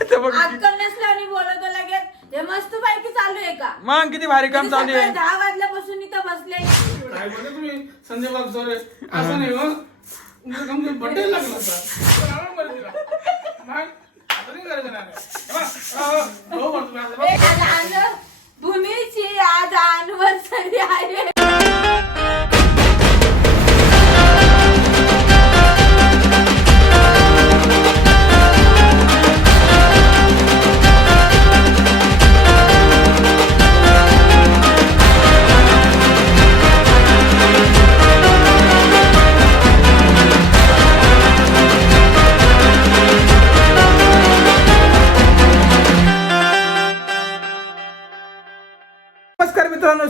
ते बघ. अक्कल नसल्याने बोलतो लगेच. हे मस्त पैकी चालू आहे का? मग किती भारी काम चालू सकाळी आहे दहा वाजल्यापासून इथं बसले. काय बोलले तुम्ही? संजय बाब सर असं नाही हो. तुमचं बड्डे लागलं होता. मग हा, असं. आज आलं भूमीची आज अनिव्हर्सरी आहे.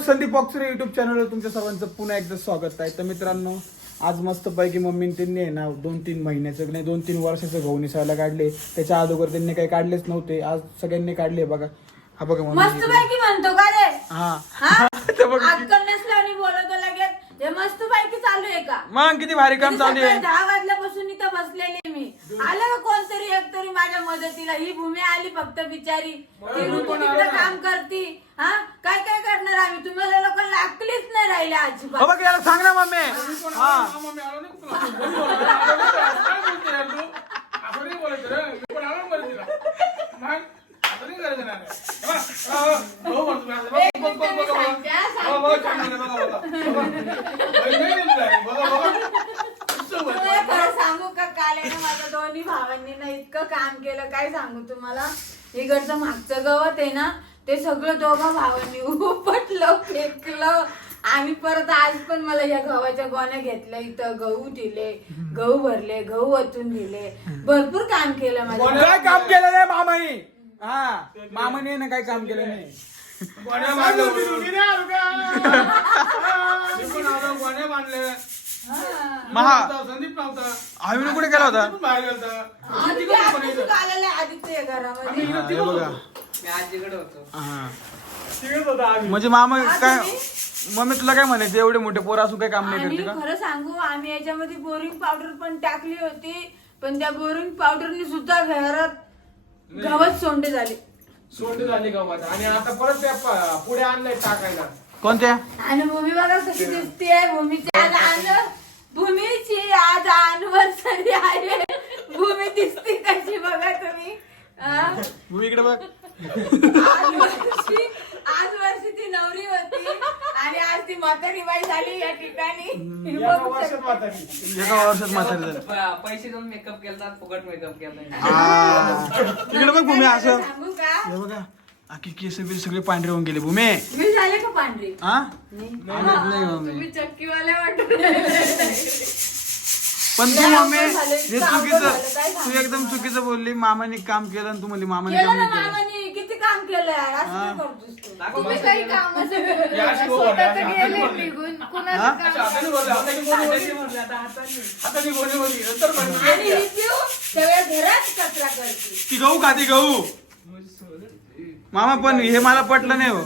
संदीप बॉक्सर युट्यूब चॅनलवर तुमच्या सर्वांचं पुन्हा एकदा स्वागत आहे. तर मित्रांनो आज मस्त पैकी मम्मीने त्यांनी आहे ना दोन तीन महिन्याचं नाही दोन तीन वर्षाचं गहू निसायला काढले. त्याच्या अगोदर त्यांनी काही काढलेच नव्हते आज सगळ्यांनी काढले बघा. हा बघा मस्त मम्मी. पैकी म्हणतो का रे? हा. हा? ते बघ. अक्कल नसल्याने बोलतो लगेच. हे मस्त पैकी चालू आहे का? मग किती भारी काम चालू सकाळी आहे दहा वाजल्यापासून इथं बसलेली मी. आलं का कोणतरी एक तरी माझ्या मदतीला? ही भूमी आली फक्त बिचारी. ती ऋतू तिकडे काम करती. हा? काय काय करणार आम्ही? तुम्हाला लोकांना अक्कलीच नाही राहिल्या हो अजिबात. बघ याला सांग ना मम्मी. हा. नाही नाही. हा, म्हणतो खरं सांगू का काल आहे ना माझ्या दोन्ही भावांनी ना इतकं काम केलं काय सांगू तुम्हाला? इकडचं मागचं गवत आहे ना ते सगळं दोघा भावांनी उपटलं फेकलं. आणि परत आज पण मला या गव्हाच्या गोण्या घेतल्या इथं गहू दिले गहू भरले गहू वतून दिले. भरपूर काम केलं माझ्या काय काम केलं नाही मामानी हा मामाने ना काय काम केलं नाही गोण्या बांधल्या वरून. मी पण आलो, गोण्या बांधल्या. महा नव्हता, संदीप नव्हता. आम्ही कुठे गेला होता संदीप पण बाहेर गेलता. आणि तिकडे ते पण आता इथं. सुद्धा आलेलं आहे आदित्य घरामध्ये हा, हे बघा मी आजीकडे होतो हा. तिकडेच होता आम्ही. म्हणजे मामा काय? मम्मी तुला काय म्हणायचं एवढे मोठे पोर असून काय काम नाही आणि करते का खरं सांगू आम्ही याच्यामध्ये बोरिंग पावडर पण टाकली होती पण त्या बोरिंग पावडरने सुद्धा घरात गवत सोंडे झाले. सोंड झाली गव्हात आणि आता परत त्या प- पुढे आणलंय टाकायला. कोणत्या? आणि भूमी बघा कशी दिसते भूमीची आज आज भूमीची आज अनिव्हर्सरी आहे. भूमी दिसते कशी बघा तुम्ही. आ? भूमी इकडे बघ. आज वर्षी आज वर्षी ती नवरी होती आणि आज ती म्हातारी बाई झाली या ठिकाणी. एका वर्षात म्हातारी. एका वर्षात म्हातारी झाली. प- पैसे देऊन मेकअप केला फुकट मेकअप केला हा. इकडे बघ भूमी असं. सांगू का? हे बघा. आखी केस बिस सगळे पांढरे होऊन गेले. भूमी. मी झाले का पांढरी? हा? नाही. नाही मम्मी तुम्ही चक्कीवाल्या वाटत पण तू मम्मी हे चुकीचं तू एकदम? चुकीचं बोलली मामाने काम केलं आणि तू म्हणली मामाने केलं काम ना नाही केलं मामाने किती काम केलं यार असं. काय करतोस तू? तुम्ही. काही कामच हे स्वतःच गेले. निघून हा? कुणाचं काम आणि ही सगळ्या घरात कचरा करते ती गहू खाती गहू मामा पण हे मला पटलं नाही हो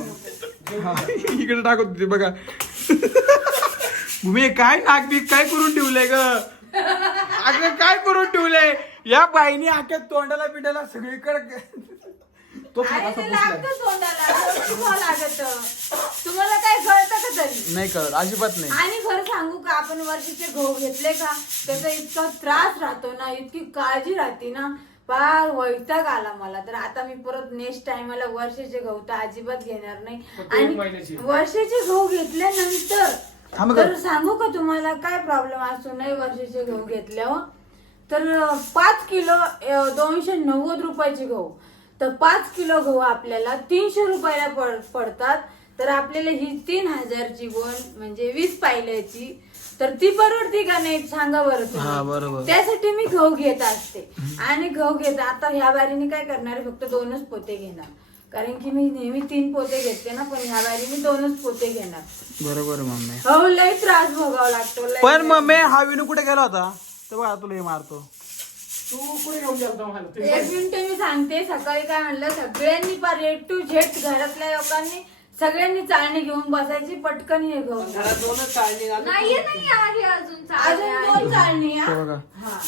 हा, इकडे टाकत होती बघा भूमी काय नागरिक काय करून ठेवलंय ग अगं काय करून ठेवलंय? या बाईने आख्या तोंडाला पिंडाला सगळीकडे तो आणि. लागतं तोंडाला. तुम्हाला लागत? तुम्हाला काय कळतं का तरी? नाही कळत अजिबात नाही. आणि खरं सांगू का आपण वर्षीचे गहू घेतले का? त्याचा इतका त्रास राहतो ना इतकी काळजी राहते ना. फार वैताग आला मला. तर आता मी परत नेक्स्ट टाइमला वर्षाचे गहू तर अजिबात घेणार नाही. फक्त एक महिन्याची. आणि वर्षाचे गहू घेतल्यानंतर थांब गं. तर सांगू का तुम्हाला काय प्रॉब्लेम असतो नाही वर्षाचे गहू घेतल्यावर तर अं, पाच किलो अं, दोनशे नव्वद रुपयाचे गहू तर पाच किलो गहू आपल्याला तीनशे रुपयाला पड- पडतात तर आपल्याला ही तीन हजारची गोण म्हणजे वीस पायल्याची तर ती परवडती का नाही सांगा बरं तुम्ही. हा, बरोबर. त्यासाठी मी गहू घेत असते आणि गहू घेत आता ह्या बारीने काय करणार आहे? फक्त दोनच पोते घेणार कारण की मी नेहमी तीन पोते घेते ना पण ह्या बारी मी दोनच पोते घेणार. बरोबर मम्मी. हो लय त्रास भोगावा लागतो लय. पण. मम्मी हा विनू कुठे गेला होता? तर बघा तुला हे मारतो. तू कुठे घेऊन गेलता मला? ते एक मिनिट मी सांगते सकाळी काय म्हणलं सगळ्यांनी पार ए टू झेड घरातल्या लोकांनी सगळ्यांनी चाळणी घेऊन बसायची पटकन हे घरात दोनच चाळणी घालून नाहीये नाही आहे अजून चालणे अजून आहे. दोन चाळणी हा? बघा.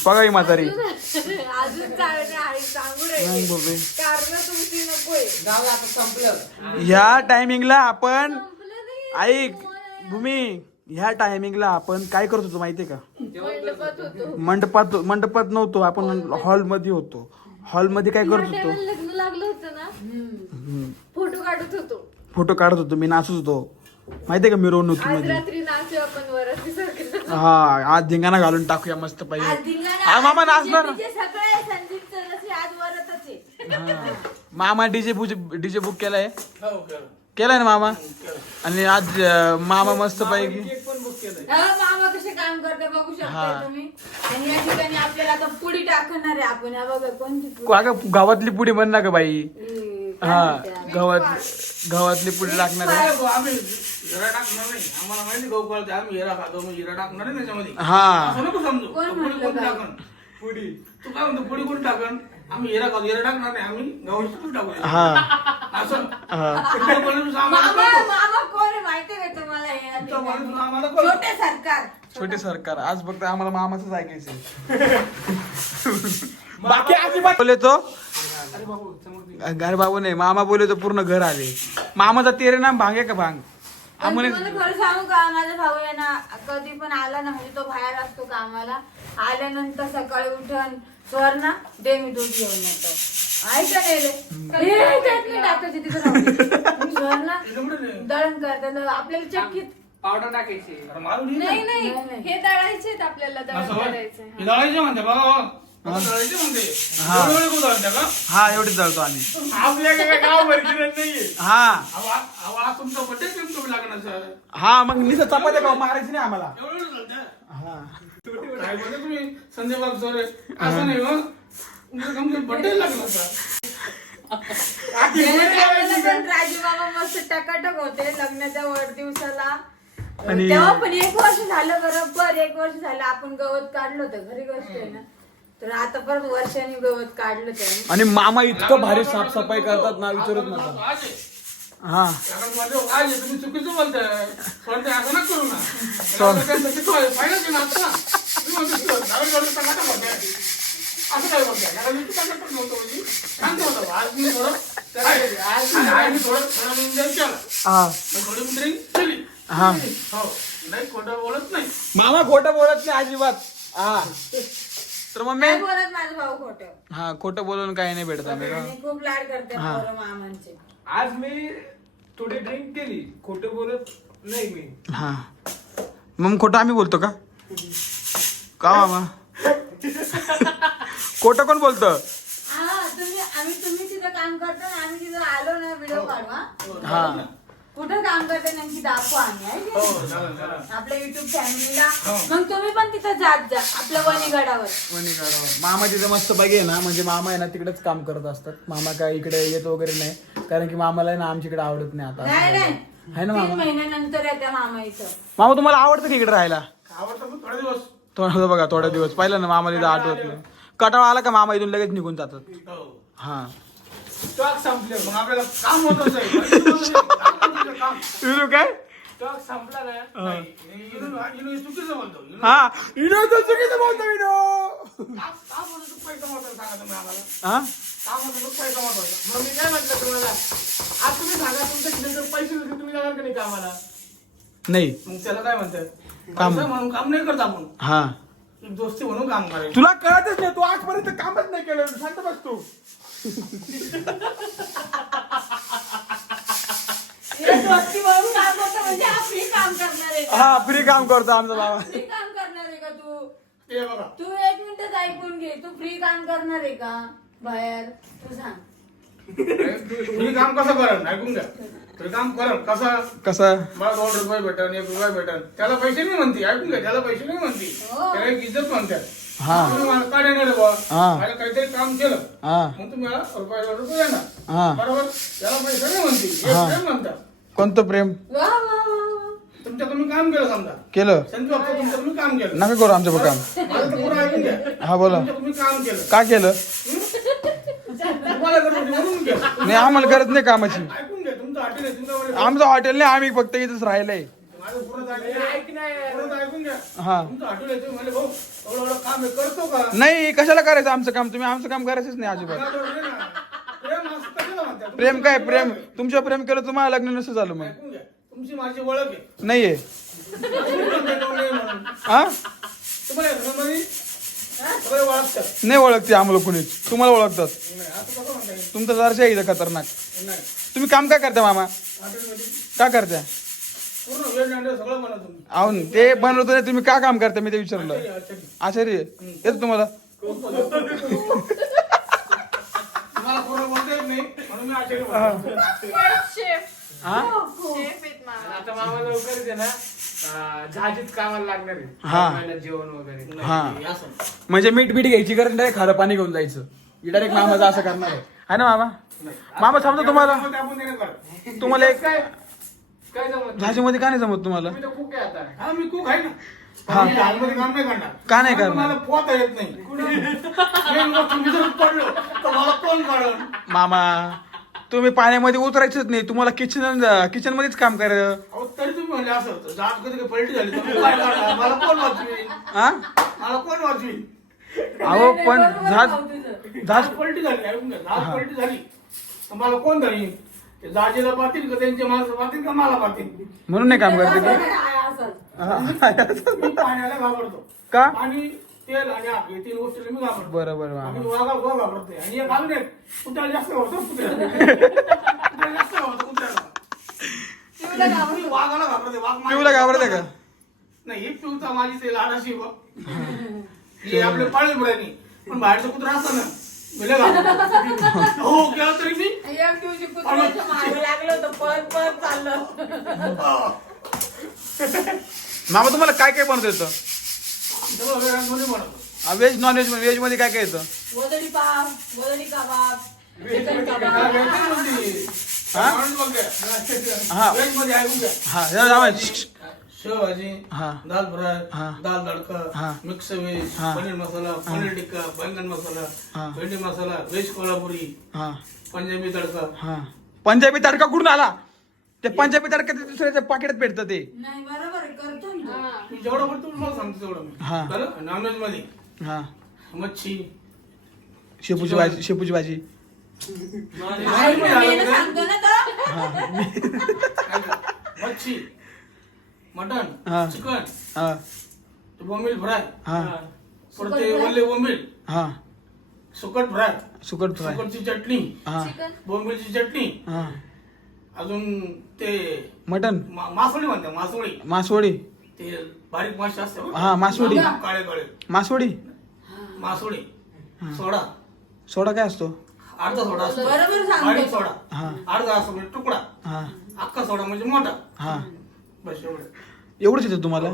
बघा ही म्हातारी. अजून चालणे आहे सांगू राहिले. बाबे. कारण तुमची नकोय. जाऊ आता संपलं. ह्या टायमिंगला आपण संपलं नाही. ऐक भूमी ह्या टायमिंगला आपण काय करत होतो माहितीये का? मंडपात होतो. मंडपात मंडपात नव्हतो आपण हॉलमध्ये होतो. हॉलमध्ये काय करत होतो? लग्न लागलं होतं ना? फोटो काढत होतो. फोटो काढत होतो मी नाचत होतो. माहितीये का आज मिरवणुकीमध्ये रात्री नाचू आपण वराती सारखं. हा आज धिंगाणा घालून टाकूया मस्त आज पाहिजे हा, मामा नाचणार. DJ सगळे संदीप सरसी आज वरतच आहे. मामा डीजे बुक डीजे बुक केलाय? हो केलं. केलाय ना मामा? आणि आज अं, मामा मस्त पैकी केक पण बुक केलंय. हा, मामा कसे काम करते बघू हा. शकता तुम्ही. आणि या ठिकाणी आपल्याला आता पुडी टाकणार आहे आपण. हा बघा कोणती पुडी? अगं गावातली पुडी म्हण ना ग बाई. ही, गावातली पुडी लागणार आहे आम्ही हिरा टाकणार नाही. आम्हाला माहिती गहू आम्ही हिरा खातो मग हिरा टाकणार नाही त्याच्यामध्ये. हा. असं नको समजू. कोण पुढे कोण पुढी. तू काय म्हणतो? पुढे कोण टाकन? आम्ही हिरा खातो. हिरा टाकणार नाही. आम्ही गव्हाची पुढे टाकू हा. असं. हा. तुमचा माणूस आम्हाला मामा कळतो. मामा कोण आहे माहिती आहे का तुम्हाला हे? या तुमचा माणूस ठिकाणी? आम्हाला कळतो. छोटे सरकार. छोटे सरकार. आज फक्त आम्हाला मामाच ऐकायचं बाकी अजिबात बोले तो घर बाबू नाही मामा बोले तो पूर्ण घर आले. मामाचा तेरे नाम भांग आहे का भांग? आम्हाला तुम्हाला खरं सांगू का माझा भाऊ आहे ना कधी पण आला ना म्हणजे तो बाहेर असतो कामाला आल्यानंतर सकाळी उठून स्वर ना दे मी दूध घेऊन येतो. ऐका ना. दळण करतात आपल्याला चक्कीत. पावडर टाकायची. अरे मारू दे ना. नाही नाही. हे दळायचे आपल्याला दळण हे दळायचे म्हणते बघा. हो. हा. एवढे एवढे का हा एवढीच जळतो आम्ही. काय नाहीये. हा. अहो, आ- अहो, आज तुमचा बड्डे केम तुम्ही लागणार सर हा मग निसं चपात्या खाऊ मारायची नाही आम्हाला. एवढं एवढं दळते हा. काय बोलले तुम्ही? संजय बाब सर असं नाही हो. तुमचं लागला सर राजू बाबा मस्त टकाटक होते लग्नाच्या वाढदिवसाला आणि- तेव्हा पण एक वर्ष झालं बरोबर. एक वर्ष झालं आपण गवत काढलं होतं. घरी गोष्ट आहे ना. तर आता परत वर्षाने गवत काढलं त्याने आणि मामा इतकं भारी साफसफाई करतात ना विचारत नका आज आहे. हा कारण माझे आज आहे, तुम्ही चुकीचं बोलताय पण ते असं नका करू ना त्याला काय चुकीचं आहे, पाहिलं की ना आता? तुम्ही म्हणतो की गावी गावी टमाटा बोलताय. असं काय बोलताय? कारण मी टमाटा पण नव्हतो म्हणजे. शांत होतो. आज मी थोडं त्याला- आज आज मी थोडं थोडं enjoy केलं. हा मग थोडी drink केली. हा हो नाही खोटं बोलत नाही मामा खोटं बोलत नाही अजिबात हा तर मम्मी काय बोलत माझा भाऊ खोटं. हा खोटं बोलून काही नाही भेटत आम्ही. खूप लाड करते हा. पोरं मामांचे. आज मी थोडी ड्रिंक केली. खोटं बोलत नाही मी. हा. मग खोटं आम्ही बोलतो का? का मामा? खोटं कोण बोलतं? हा तुम्ही आम्ही तुम्ही तिथं काम करतो आम्ही तिथं आलो ना व्हिडिओ काढवा हा. कुठं काम करते नेमकी दाखवा आम्ही आहे की हो नाही? आपल्या युट्यूब फॅमिलीला मग तुम्ही पण तिथं जात जा आपल्या वणीगडावर. वणीगडावर. मामा तिथं मस्त बघे ना म्हणजे मामा आहे ना तिकडेच काम करत असतात. मामा काय इकडे येत वगैरे नाही कारण की मामाला आहे ना आमच्याकडे आवडत नाही आता. नाही नाही. आहे ना तीन मामा? महिन्यानंतर येत्या मामा इथं. मामा तुम्हाला आवडतं की इकडे राहायला? आवडतं पण थोडे दिवस. थोडं बघा थोड्या दिवस. पाहिलं ना मामा तिथं आठवत नाही. कटाळा आला का मामा इथून लगेच निघून जातात? हो. हा. स्टॉक संपले. मग आपल्याला काम होतच आहे काम काय? स्टॉक संपला ना. चुकीचं बोलतो. हा. तर चुकीचं बोलतो विनोद का- का बोलतो तू पैसा महत्त्वाचा सांगा तुम्ही आम्हाला. हा? का म्हणतो तू पैसा महत्त्वाचा मग मी काय म्हटलं तुम्हाला? आज तुम्ही सांगा तुमच्या पैसे नसतील तुम्ही जाणार का नाही कामाला? नाही. मग त्याला काय म्हणतात? काम. म्हणून काम नाही करत आपण. हा. दोस्ती म्हणून काम करायचं तुला कळतच नाही तू आजपर्यंत कामच नाही केलं. शांत बस तू. तिला दोस्ती म्हणून काम करतो म्हणजे आपली काम करणार आहे का? हा फ्री काम करतो आमचा बाबा फ्री काम करणार आहे का तू? ते बघा. तू एक मिनिटच ऐकून घे. तू फ्री काम करणार आहे का? बाहेर. तू सांग. तुम्ही काम कसं करण ऐकून घ्या. तुम्ही काम करण कसं? कसं? मला दोन रुपये भेटन एक रुपये भेटन. त्याला पैसे नाही म्हणते. ऐकून घ्या. त्याला पैसे नाही म्हणते. हो. त्याला एक इज्जत म्हणतात. हा. तुम्ही मला का देणार आहे बुवा? हा. मला काहीतरी काम केलं. हा. मग तुम्ही मला रुपये दोन रुपये देणार. हा. बरोबर? त्याला पैसे नाही म्हणते. हे हा. प्रेम म्हणतात. कोणतं प्रेम? वा वा वा वा. तुमच्या तुम्ही काम केलं समजा. केलं. संजू बाबा तुमचं तुम्ही काम केलं. नका करू आमच्या काम. मला तर पुरं ऐकून घ्या. हा बोला. तुम्ही काम केलं. का केलं? तुम्हाला गरज होती म्हणून केलं नाही आम्हाला गरज नाही कामाची ऐकून घ्या तुमचं हॉटेल आहे तुमच्यावर आमचं हॉटेल नाही आम्ही फक्त इथंच राहिलंय माझं पूर्ण नाही, ऐकून ऐक नाही पूर्ण ऐकून घ्या हा तुमचं हॉटेल आहे तुम्ही म्हणले भाऊ एवढं एवढं काम आहे, करतो का नाही कशाला करायचं आमचं काम तुम्ही आमचं काम करायचंच नाही अजिबात ना? प्रेम असं कशाला म्हणतात? तुमचं प्रेम काय प्रेम. तुमच्या प्रेम केलं तुम्हाला लग्न नसतं झालं मग ऐकून घ्या तुमची माझी ओळख आहे नाहीये म्हणून. हा तुम्हाला या घरामध्ये सगळे ओळखतात नाही ओळखते आम्हाला कुणीच तुम्हाला ओळखतात नाही असं कसं म्हणता येईल तुमचं जराशे आहे इथं खतरनाक. तुम्ही काम काय करता मामा? का करता? अहो ते बनवतो नाही तुम्ही का काम करता? मी ते विचारलं. आश्चर्य. आचार्य येतो तुम्हाला. हा? आता मामा लवकरच आहे ना अं, जहाजीत कामाला लागणार आहे हा. महिन्यात जेवण वगैरे हा. म्हणजे मीठ बीठ घ्यायची गरज नाही खारं पाणी घेऊन जायचं. डायरेक्ट मामाचं असं करणार आहे. है ना मामा? मामा समजा तुम्हाला. तुम्हाला एक काय? काय जमत? भाजीमध्ये का नाही जमत तुम्हाला? आहे हा आहे का नाही कारण करणार? मला पोहता येत नाही. मेन गोष्ट मी जर पडलो तर मला कोण काढल? मामा तुम्ही पाण्यामध्ये उतरायचंच नाही. तुम्हाला किचन किचन मध्येच काम कर. अहो तरी तुम्ही म्हणले असं तर जात कधी काही पलटी झाली तर मी काय करणार मला कोण वाचवी हा? मला कोण वाचवी अहो पण झाज पलटी झाली ऐकून घ्या जात पलटी झाली. तर मला कोण धरीन? ते जाजेला पाहतील का त्यांचे माणसं पाहतील का मला पाहतील? म्हणून नाही काम करते. हा. मी पाण्याला घाबरतो. का? आणि तेल आणि आग हे तीन गोष्टीला मी घाबरतो. बरोबर आणि मामा वाघा वाघ घाबरते आणि एक अजून एक कुत्र्याला जास्त घाबरतो कुत्र्याला. कुत्र्याला जास्त घाबरतो कुत्र्याला. शिवला घाबरतो. मी वाघाला घाबरते वाघ माझ्या- पिऊला घाबरते का? नाही पिऊचा माझी ते लाडाशी बा ही आपले पाळीव प्राणी पण बाहेरचं कुत्रा असतं ना. हो केलं तरी मी. एक दिवशी कुत्र्याच्या मागे लागलं होतं पळत पळत चाललं. मामा तुम्हाला काय काय बनवता येतं? सगळं वेळांमध्ये म्हणतो व्हेज नॉन व्हेज व्हेजमध्ये काय काय येतं? वदडी पाव वदडी कबाब चिकन कबाब. हा? हा. व्हेजमध्ये ऐकून घ्या हा. श्श, श्श. शेवभाजी हा. दाल फ्राय हा. दाल तडका हा. मिक्स व्हेज हा. पनीर मसाला पनीर टिक्का बैंगन मसाला हा. भेंडी मसाला व्हेज कोल्हापुरी हा. पंजाबी तडका. हा. पंजाबी तडका कुठून आला? ते पंजाबी तडका ते दुसऱ्याच्या पाकिटात भेटतं ते. नाही बरोबर आहे, करतो ना. तो. मी जेवढं करतो तुम्हाला सांगतो तेवढं मी. हा. बरं? नॉनव्हेजमध्ये हा. मच्छी. शेपूची भाजी शेपूची भाजी. मच्छी. मटन हा. चिकन हा. बोंबील फ्राय. हा. परत ते ओले बोंबील. हा. सुकट फ्राय. सुकट फ्राय. सुकटची चटणी. हा. चिकन? बोंबीलची चटणी. हा. अजून ते मटन. मा- मासोळी म्हणते मासोळी. मासवडी ते बारीक मासे असते बघ. हा मासवडी काळे काळे. मासवडी मासोळी. सोडा. सोडा काय असतो? अर्धा सोडा असतो. बरोबर बारीक सांगतो सोडा. हा. अर्धा असतो म्हणजे तुकडा. हा. अख्खा सोडा म्हणजे मोठा. हा. बस एवढं. एवढंच येतं तुम्हाला?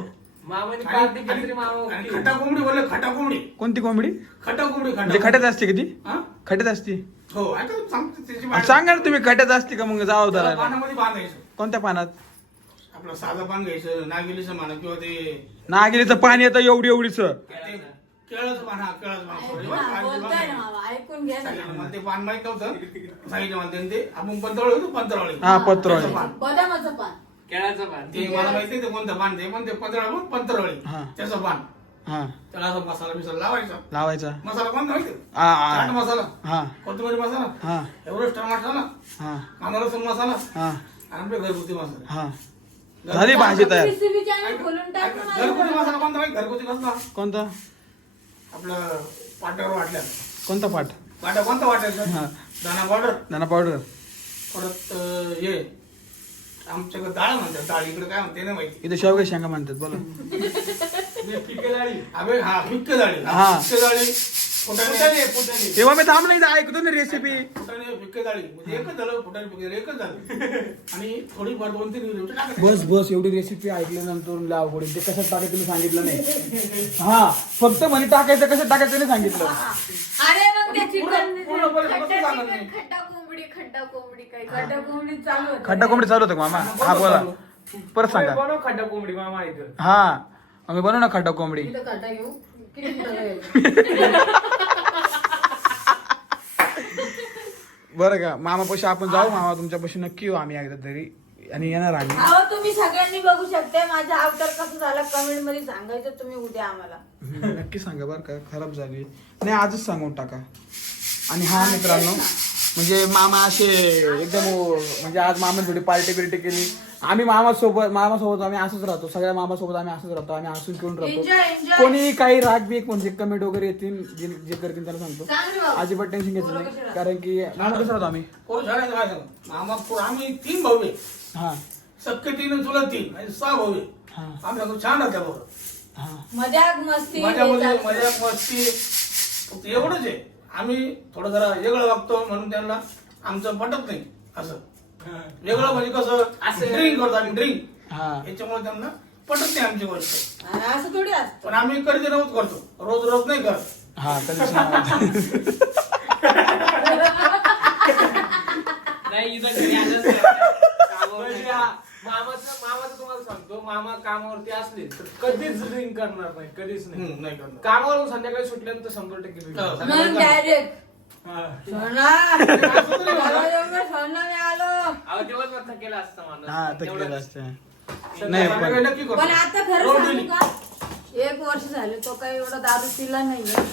मामाने आणि- पार्टी केली आणि- तरी मामा आणि ओके. खटा कोंबडी बोलले खटा कोंबडी कोणती कोंबडी? खटा कोंबडी खटा म्हणजे खट्यात असते का ती? हा? खट्यात असते. हो सांगतो त्याची सांगा ना तुम्ही खट्यात असते का मग जावं त्याला धरायला? पानामध्ये बांधायचं. कोणत्या पानात? आपलं साधं पान घ्यायचं नागिलीचं म्हणा किंवा ते नागिरीचं पाणी येतं एवढी एवढीच. ते केळाचं पान हा केळाचं पान. sorry, बोलताय ना. मामा ऐकून घ्या ना. सांगितलं मला ते पान माहीत नव्हतं. सांगितलं मला त्यांनी ते आपण पंतरावळी होतो पंतरावळी हा त्याचं पान. बदामाचं पान. केळाचं पान ते मला माहिती ते कोणतं पान ते पण ते पंतरावळी हा. त्याचं पान हा. त्याला असा मसाला बिसाला लावायचा. लावायचा. मसाला कोणता माहिती आ, आ. चाट मसाला. हा. कोथिंबीर मसाला. हा. टमाटर मसाला हा. कांदा लसूण मसाला. हा. आणि आपले घरगुती मसाला. हा. झाली भाजी तयार. रेसिपी चॅनल खोलून टाक ना घरगुती मसाला कोणता माहिती घरगुती कसला? कोणता? आपलं पाट्यावर वाटल्या. कोणता पाठ पाट्या कोणता वाटायचा? हा. दाना पावडर दाना पावडर परत अं, हे. आमच्याकडे डाळ म्हणतात डाळ इकडे काय म्हणते नाही माहिती. इथे शेवगा शेंगा म्हणतात बोला. पिके डाळी. अबे हा फिक्क डाळी. हा. फिक्क डाळी. फुटाणे फुटाणे, फुटाणे. तेव्हा मी थांबलं इथं ऐकतो ना रेसिपी फुटाणे म्हणजे एकच झालं फुटाणे फिक्क डाळी एकच झालं. आणि थोडीफार दोन तीन हिरवी टाकायची. बस बस एवढी रेसिपी ऐकल्यानंतर लाव पुढे ते कशात टाकायचं तुम्ही सांगितलं नाही. हा फक्त म्हणे टाकायचं कसं टाकायचं नाही सांगितलं. अरे मग ते चिकन पूर्ण बोल, खड्डा कसं झालं चिकन नाही? खड्डा कोंबडी खड्डा कोंबडी काही खड्डा कोंबडी चालू होतं. खड्डा कोंबडी चालू होतं का मामा? हा बोला. परत सांगा. बनव खड्डा कोंबडी मामा इथं. हा आम्ही बनवू ना खड्डा कोंबडी. इथं खड्डा घेऊ? बरं का मामापाशी आपण जाऊ मामा तुमच्यापाशी नक्की येऊ आम्ही एकदा तरी. आणि येणार आम्ही. अहो तुम्ही सगळ्यांनी बघू शकता माझा अवतार कसं झाला कमेंटमध्ये सांगायचं तुम्ही उद्या आम्हाला. हम्म, नक्की सांगा बरं का खराब झाली. नाही आजच सांगून टाका. आणि हा मित्रांनो म्हणजे मामा असे एकदम म्हणजे आज मामा थोडी पार्टी बिर्टी केली. आम्ही मामासोबत मामासोबत आम्ही असंच राहतो. सगळ्या मामासोबत आम्ही असंच राहतो. आम्ही हसून खेळून Enjoy, राहतो. कोणी काही राग बीक म्हणजे कमेंट वगैरे येतील जे जे करतील त्याला सांगतो. अजिबात टेन्शन घेतलं नाही. कारण की मामा कसं राहतो आम्ही? मामा आम्ही तीन भाऊ आहे. हा. सक्के तीन चुलत तीन. आणि सहा भाऊ आहे. आम्ही छान राहत्या हा. मजाक मस्ती माझ्यामध्ये देतात. मजा मस्ती. एवढंच आहे. आम्ही थोडं जरा वेगळं वागतो म्हणून त्यांना आमचं पटत नाही असं. वेगळं म्हणजे कसं असं- ड्रिंक करतो आम्ही ड्रिंक हा. याच्यामुळे त्यांना पटत नाही आमची गोष्ट. असं थोडी असतं. पण आम्ही कधी नव्हत करतो. रोज रोज नाही करत. हा कधीच नाही. नाही इथं घरी आलंच नाही. कामावर सांगतो मामा कामावरती असले तर कधीच ड्रिंक करणार नाही कधीच नाही. हम्म, नाही करणार. कामावरून संध्याकाळी सुटल्यानंतर शंभर टक्के drink. करणार. मग डायरेक्ट हा. सोना. मला एवढं सोनं मिळालं. अहो, दिवसभर थकेला असतं माणूस. हा नाही संध्याकाळी पण नक्की करतो. पण आता खरं रोज सांगू daily. का? एक वर्ष झाले तो काही एवढा दारू पिला नाहीये.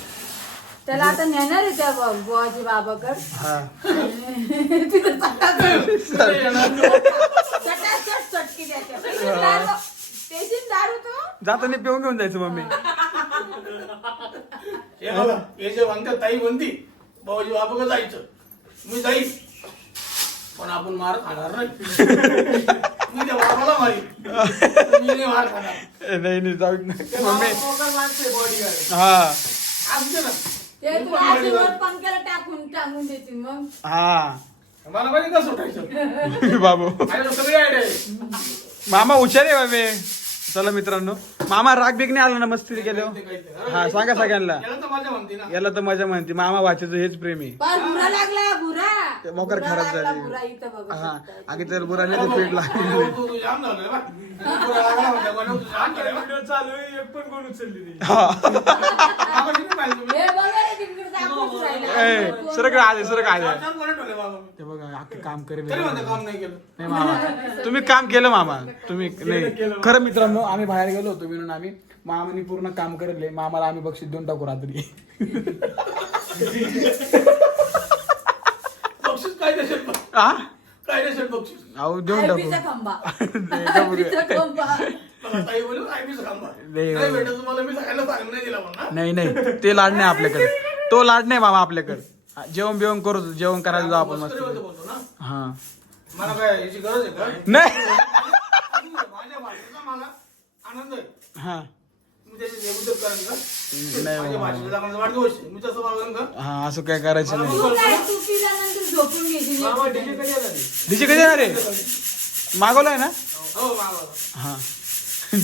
त्याला आता नेणार आहे त्या बा- बुवाजी बाबाकड. हा. तिथं दारू दारू तो जाताना पिऊन घेऊन जायचं मम्मी. हे बघा हे जे म्हणतात ताई म्हणती भाऊजी बाबा जायचं? मी जाईल पण आपण मार खाणार नाही. मी त्या बाबाला मारीन. मी नाही मार खाणार. ए, नाही नाही जाऊ दे. ते मम्मी. बाबा मोकार माणसं आहे, bodyguard. हा. असते ना. ते मी तुला पण आशीर्वाद bodyguard. पंख्याला टाकून टाकून देतील मग. हा. मला पाहिजे कसं उठायचं बाबू माझ्याकडे सगळी आयडिया आहे मामा हुशार आहे मम्मी चला मित्रांनो मामा राग बिग नाही आला ना मस्ती गेल्यावर हा सांगा सगळ्यांना याला तर मजा म्हणते ना याला तर मजा म्हणते मामा वाचायचं हेच प्रेम आहे लागला ते मोकर खराब लागला, झाली. इथं बघू हा. आगे तर बुरा नाही पीठ लागली तू- तू- तू जाम झालोय बा. तू पुरा लागला म्हणते, बनव, तू जाम झालोय बा. व्हिडिओ चालू आहे एक पण कोण उचलली नाही बाबा किती पाहिजे तुम्ही? हे बघा रे तिकडे दाखवूच राहिला. ए सरक आले सरक आले ठेवले बाबा मी. अख्खं काम करेल तरी म्हणते काम नाही केलं. नाही मामा. तुम्ही काम केलं मामा. तुम्ही नाही. खरं मित्रांनो आम्ही बाहेर गेलो होतो म्हणून आम्ही मामाने पूर्ण काम करेल. मामाला आम्ही बक्षीस देऊन टाकू रात्री. बक्षीस काय देशात बघ. हा काय देशात बक्षीस. अहो देऊन टाकू. खंबा. नाही, का बघू. आयबीचा खंबा. मला ताई बोलू काय मी सांगा नाही, नाही भेटत तुम्हाला मी सांगायला सांग नाही दिला म्हणा. नाही नाही. ते लाड नाही आपल्याकडे. तो लाड नाही मामा आपल्याकडे. जेवण बिवण करू जेवण करायला जाऊ आपण मस्त. मस्करीमध्ये बोलतो ना हा. मला काय याची गरज आहे का? नाही. माझ्या भाषेचा मला आनंद आहे. हा. मी त्याचे जे उद्योग करेन का? नाही माझ्या मामा. भाषेचा लग्नाचा वाढदिवस आहे. मी तसं वागेन का? हा असं काय करायचं नाही. तू काय तू पिल्यानंतर झोपून घेशील मामा डीजे कधी येणार आहे? डीजे कधी येणार रे मागवलाय ना? हो मामा हा.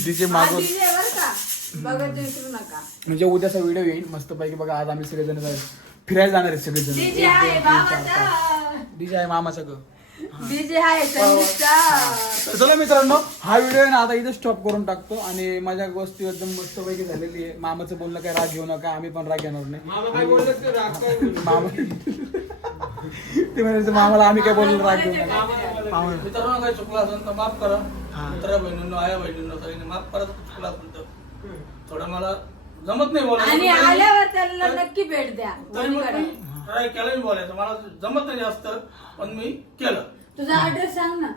डीजे मागव DJ बरं का. बघत विसरू नका. म्हणजे उद्याचा व्हिडिओ येईल. मस्त पैकी बघा आज आम्ही सगळेजण जाऊ. फिरायला जाणार आहेत सगळेजण. डीजे आहे बाबाचा. डीजे आहे मामाचा ग डीजे आहे संगीतचा. तर चला मित्रांनो हा व्हिडिओ आहे ना आता इथे स्टॉप करून टाकतो. आणि माझ्या गोष्टी एकदम मस्त पैकी झालेली आहे. मामाचं बोलणं काय राग घेऊ नका. आम्ही पण राग घेणार नाही. मामा काय बोलले ते राग काय बोलले? मामा. ते म्हणायचं मामाला आम्ही काय बोललो राग घेऊ नका. मामा मित्रांनो काही चुकलं असेल तर माफ करा. हा. मित्र बहिणींनो आया बहिणींनो सगळ्यांनी माफ करा चुकलं असेल तर. थोडं मला जमत नाही बोलायचं आणि आल्यावर त्याला नक्की भेट द्या. तरी ट्राय केलं मी बोलायचं. मला जमत नाही जास्त पण मी केलं. तुझा ऍड्रेस सांग ना.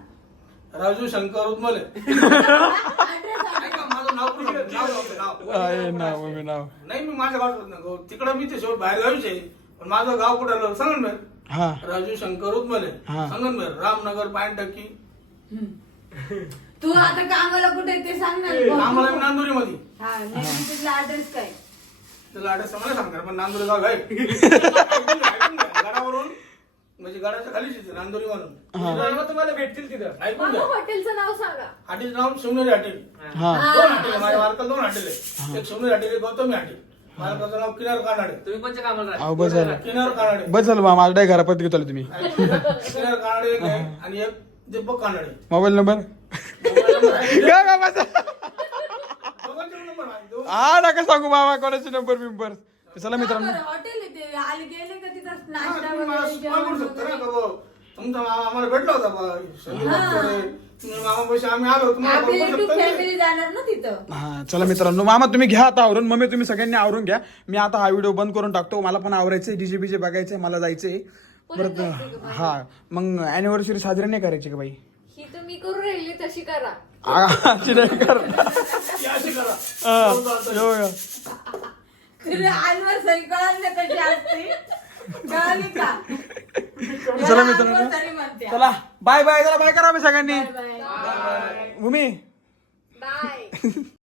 राजू शंकर उदमले. ऍड्रेस ऐका, माझं नाव पण नाव नाव. आहे नाव मम्मी नाव. नाही मी माझ्या गावात नको. तिकडं मी ते शेवट बाहेर गावीच आहे. पण माझं गाव कुठं आलं संगनमेर हा. राजू शंकर उदमले. हा. संगनमेर रामनगर पायन टक्की तू आता कामाला कुठे आम्हाला नांदुरी मध्ये हा नेमकी तुझा ऍड्रेस काय? त्याला अड्रेस मला सांगणार पण नांदुरी गाव आहे म्हणजे गडाच्या खालीच येते नांदुरी म्हणून मामा तुम्हाला भेटतील तिथं. ऐकून घ्या. हॉटेलचं नाव सांगा. हॉटेल नाव हॉटेल. हा. दोन हॉटेल आहे, माझ्या मार्कल दोन हॉटेल आहे एक शिवनेरी हॉटेल एक गौतमी हॉटेल. मालकाचं नाव किनार कानाडे. तुम्ही कोणत्या कामाला राहता? अहो बस झालं. किनार कानाडे. बस झालं मामा. माझ्या घरापर्यंत घेतो तुम्ही. किनार कानाडे एक आहे आणि एक Deepak Kanade. Mobile number? Mobile number आहे. काय. दोघं- हा नका सांगू मामा कोणाचे नंबर बिंबर. चला मित्रांनो. हॉटेल आहे ते. आले गेले का तिथं? हा, नाश्ता तुम्ही मला वगैरे call करू जेवण शकता ना वगैरे? का भाऊ, तुमचा मामा आम्हाला भेटला होता बा. संदीप वाकचोरे. तुम्ही मामापाशी आम्ही आलो तुम्हाला आपली बोलू युट्यूब शकतो ना? फॅमिली जाणार ना तिथं? हा चला मित्रांनो मामा तुम्ही घ्या आता आवरून. मम्मी तुम्ही सगळ्यांनी आवरून घ्या. मी आता हा व्हिडिओ बंद करून टाकतो. मला पण आवरायचंय डीजे बीजे बघायचंय मला जायचंय. परत हा. मग अॅनिव्हर्सरी साजरी नाही करायची का बाई? तुम्ही करू राहिली तशी करा. अशी नाही कर. चला मित्रांनो. चला. बाय बाय चला बाय करा आम्ही सगळ्यांनी. बाय. बाय. भूमी. बाय.